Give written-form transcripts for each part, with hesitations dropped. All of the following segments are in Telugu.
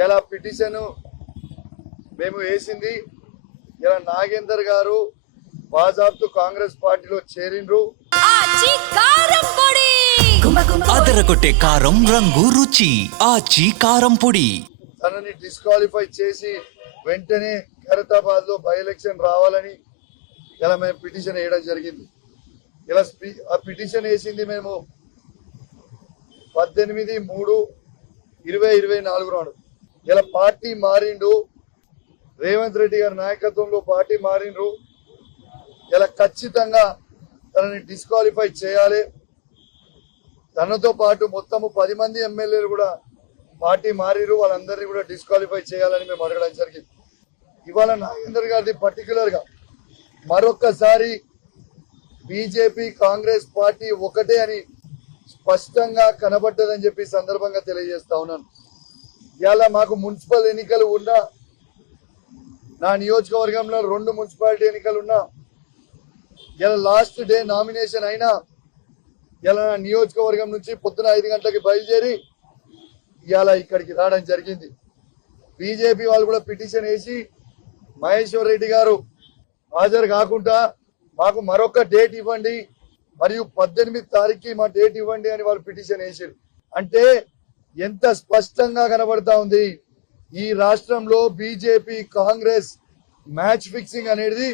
ఇలా పిటిషన్ మేము వేసింది. ఇలా నాగేందర్ గారు బాజాబ్తు కాంగ్రెస్ పార్టీలో చేరిండ్రు. అదరగొట్టే కారం రంగు రుచి ఆచి కారం పొడి. తనని డిస్క్వాలిఫై చేసి వెంటనే ఖైరతాబాద్ లో బై ఎలక్షన్ రావాలని ఇలా మేము పిటిషన్ వేయడం జరిగింది. ఇలా ఆ పిటిషన్ వేసింది మేము 18/3/2024 నాడు. ఇలా పార్టీ మారిండు, రేవంత్ రెడ్డి గారి నాయకత్వంలో పార్టీ మారిండ్రు. ఇలా ఖచ్చితంగా తనని డిస్క్వాలిఫై చేయాలి. తనతో పాటు మొత్తము 10 మంది ఎమ్మెల్యేలు కూడా పార్టీ మారిరు, వాళ్ళందరినీ కూడా డిస్క్వాలిఫై చేయాలని మేము అడగడం జరిగింది. ఇవాళ నాగేందర్ గారిది పర్టికులర్ గా మరొక్కసారి బీజేపీ కాంగ్రెస్ పార్టీ ఒకటే అని స్పష్టంగా కనబడ్డదని చెప్పి సందర్భంగా తెలియజేస్తా ఉన్నాను. ఇవాళ మాకు మున్సిపల్ ఎన్నికలు ఉన్నా, నా నియోజకవర్గంలో 2 మున్సిపాలిటీ ఎన్నికలు ఉన్నా, ఇలా లాస్ట్ డే నామినేషన్ అయినా ఇలా నా నియోజకవర్గం నుంచి పొద్దున 5 గంటలకి బయలుదేరి ఇలా ఇక్కడికి రావడం జరిగింది. బీజేపీ వాళ్ళు కూడా పిటిషన్ వేసి మహేశ్వర్ రెడ్డి గారు హాజరు కాకుండా మాకు మరొక డేట్ ఇవ్వండి, మరియు 18 తారీఖుకి మా డేట్ ఇవ్వండి అని వాళ్ళు పిటిషన్ వేసారు. అంటే ఎంత స్పష్టంగా కనబడతా ఉంది ఈ రాష్ట్రంలో బీజేపీ కాంగ్రెస్ మ్యాచ్ ఫిక్సింగ్ అనేది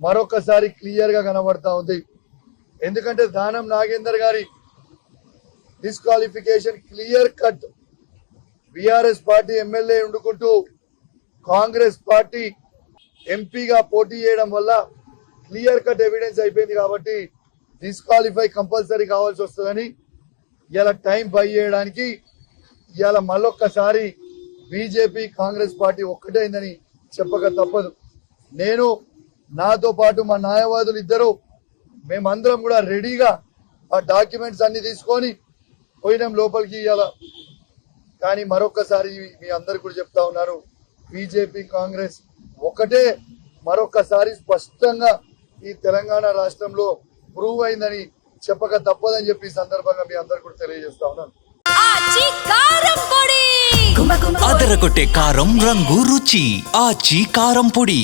మరొకసారి క్లియర్ గా కనబడతా ఉంది. ఎందుకంటే దానం నాగేందర్ గారి disqualification clear cut. BRS party MLA ఉండుకుంటూ కాంగ్రెస్ పార్టీ ఎంపీగా పోటీ చేయడం వల్ల క్లియర్ కట్ ఎవిడెన్స్ అయిపోయింది. కాబట్టి డిస్క్వాలిఫై కంపల్సరీ కావాల్సి వస్తుందని ఇలా టైం బై చేయడానికి ఇలా మళ్ళొక్కసారి బీజేపీ కాంగ్రెస్ పార్టీ ఒక్కటైందని చెప్పక తప్పదు. నేను నాతో పాటు మా న్యాయవాదులు ఇద్దరు మేమందరం కూడా రెడీగా ఆ డాక్యుమెంట్స్ అన్ని తీసుకొని పోయినాం లోపలికి. ఇవాళ కానీ మరొక్కసారి మీ అందరికి కూడా చెప్తా ఉన్నారు, బీజేపీ కాంగ్రెస్ ఒకటే మరొక్కసారి స్పష్టంగా ఈ తెలంగాణ రాష్ట్రంలో ప్రూవ్ అయిందని చెప్పక తప్పదని చెప్పి ఈ సందర్భంగా మీ అందరు కూడా తెలియజేస్తా ఉన్నాను. అదరగొట్టే కారం రంగు రుచి ఆచి కారం పొడి.